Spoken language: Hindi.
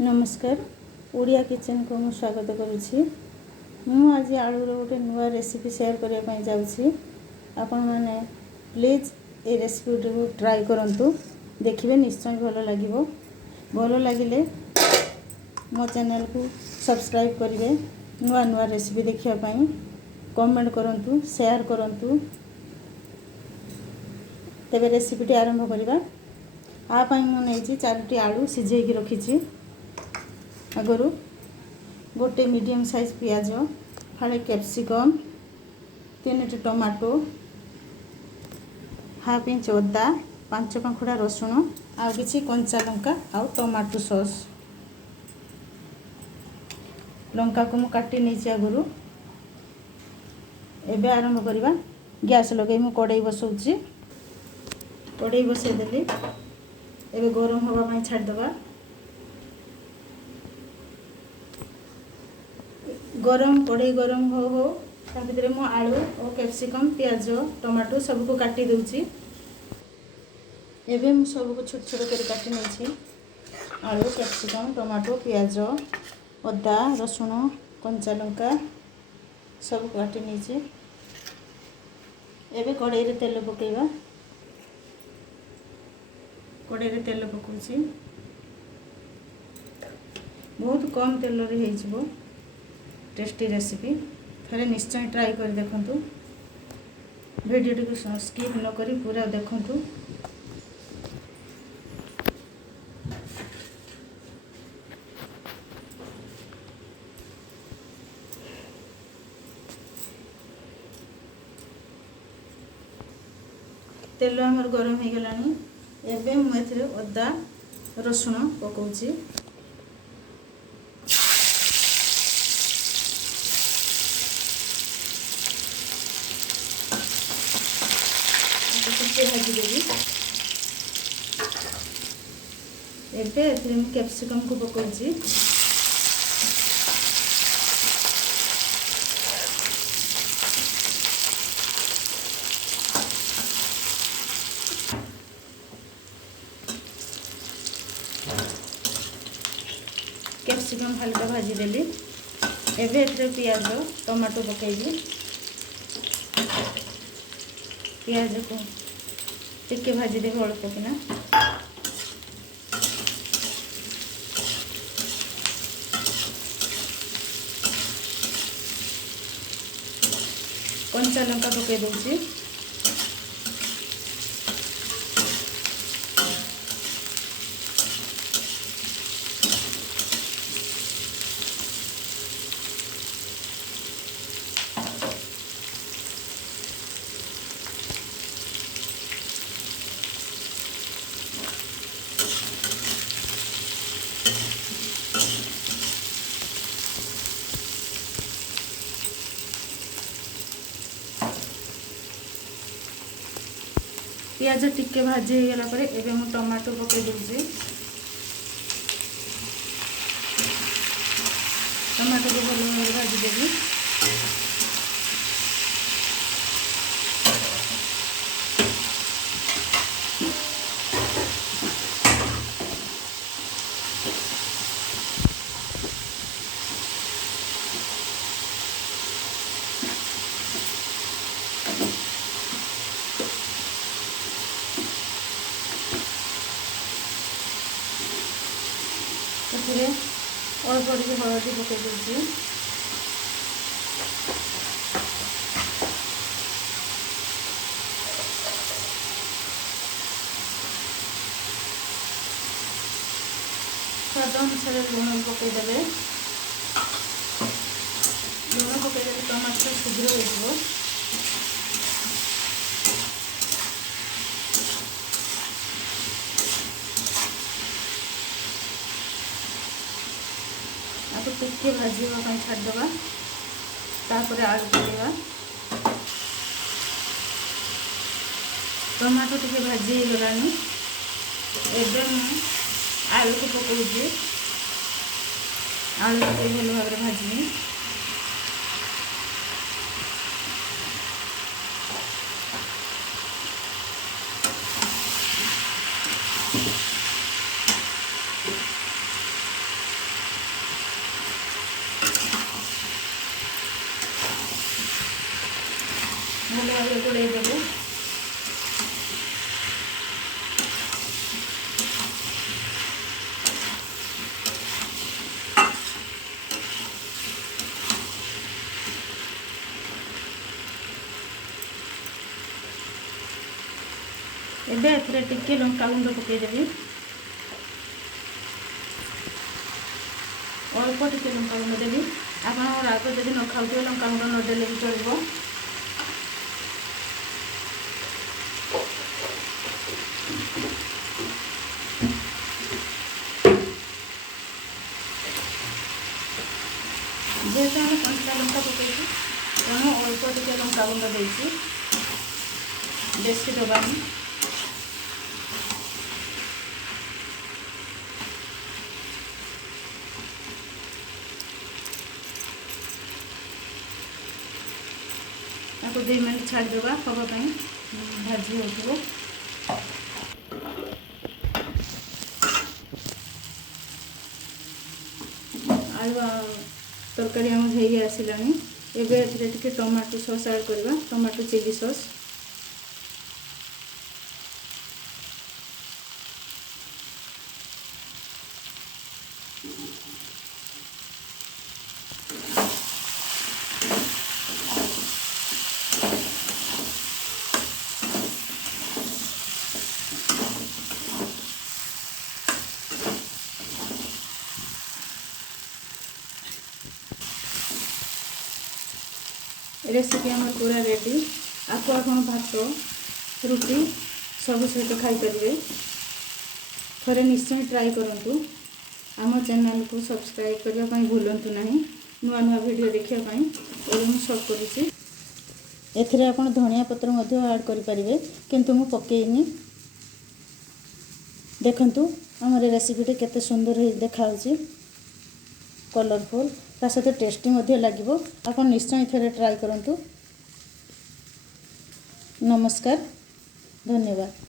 नमस्कार ओडिया किचन को मु स्वागत करुच्ची। मु आज आलूर गोटे नुआ रेसिपी शेयर करने जाऊँगी। आपण मैंने प्लीज ये रेसिपी को ट्राई करंतु, देखिए निश्चय भल लगे। भल लगिले मो चैनल को सब्सक्राइब करेंगे। नुआ नुआ रेसिपी देखापी कमेंट करंतु, शेयर करंतु। तेबे रेसिपीटी आरंभ करवा। आपाई मुझे 4टी आलू सिझेकी रखी। आगरू गोटे मीडियम साइज पियाज, फाड़े कैप्सिकम, 3टी टमाटो, हाफ इंच अदा, 5 पाखुड़ा रसुण, आ किछि कंचा लंका आ टमाटो सॉस। लंका को मु काटी नहीं आगरू। एबे आरंभ करवा। गैस लगे मु कड़ाई बसाऊँगी। कड़ाई बसईदेली। एबे गरम हवा छाड़देवा। गरम कड़ाई गरम हो भर मु आलू और कैप्सिकम, पियाज, टमाटो सबको काटी दूची। एबे मु सबको छोट छोट कर काटी नहीं। आलू, कैप्सिकम, टमाटो, पियाज, अदा, रसुण, कंचा लंका सब काटी नहीं। एबे कड़ाई रे तेल पकेइबा। कड़ाई रे तेल पकाउची। बहुत कम तेल रे हो टेस्टी रेसिपी। थे निश्चय ट्राई कर देखंतु। वीडियो टी को स्किप न करी पूरा देखंतु। तेल हमर गरम हो गलानी। एबे मु एथिरे अदा रसुण पकाउची। भाजीदेवी। एबे एथिरे मु कैप्सिकम को पकाउची। कैप्सिकम हल्का भाजीदेली। एबे एथिरे पियाज, टमाटो पकाइबी। पियाज को टिके भाजीदेवी अल्प किना। कंचा लंका पकई दूची। पियाज टिके भाजी हो गला परे एबे मु टमाटो पकई दूची। टमाटो को भल भाव भाजी देवी। अल्प टे हलदी पकई दूची। स्वाद अनुसार लुण पकईदे। लुण पकईदे टमाटर शीघ्र हो। टिके भाजवा छाड़देवा। तापर आलू पकेवा। टमाटो टिके भाजी हो गलानी। एबे आलू को पकाउची। आलू को भल भाव भाजनी। ଭଲ ଭାବରେ ଗୋଳେଇ ଦେବୁ। ଏବେ ଏଥିରେ ଟିକେ ଲଙ୍କା ଗୁଣ୍ଡ ପକାଇଦେବି, ଅଳ୍ପ ଟିକେ ଲଙ୍କା ଗୁଣ୍ଡ ଦେବି। ଆପଣ ରାଗ ଯଦି ନ ଖାଉଥିବେ ଲଙ୍କା ଗୁଣ୍ଡ ନଦେଲେ ବି ଚଳିବ। ଯେହେତୁ ଆମେ କଞ୍ଚା ଲଙ୍କା ପକାଇଛୁ ତେଣୁ ଅଳ୍ପ ଟିକେ ଲଙ୍କା ଗୁଣ୍ଡ ଦେଇଛି, ବେଶୀ ଦେବାନି। ତାକୁ 2 ମିନିଟ୍ ଛାଡ଼ିଦେବା ହବା ପାଇଁ, ଭାଜି ହେଉଥିବ। ଆଳୁ ତରକାରୀ ଆମର ହେଇ ଆସିଲାଣି। ଏବେ ଏଥିରେ ଟିକେ ଟମାଟୋ ସସ୍ ଆଡ଼୍ କରିବା, ଟମାଟୋ ଚିଲି ସସ୍। रेसिपी आम पूरा रेडी। आपको आपण भात रुटी सब सहित खाईपारे। थरे निश्चय ट्राई करूँ। आम चैनल को सब्सक्राइब करने भूलु ना, नुआ नुआ वीडियो देखापी मुझे सब करुँची। एथिरे आपण धनिया पत्र ऐड करें, किंतु मु पकेइनी। देखंतु आमर रेसिपीटे केते सुंदर देखा कलरफुल, ता सहित टेस्टी लगे। आप निश्चय थे ट्राई करूँ। नमस्कार, धन्यवाद।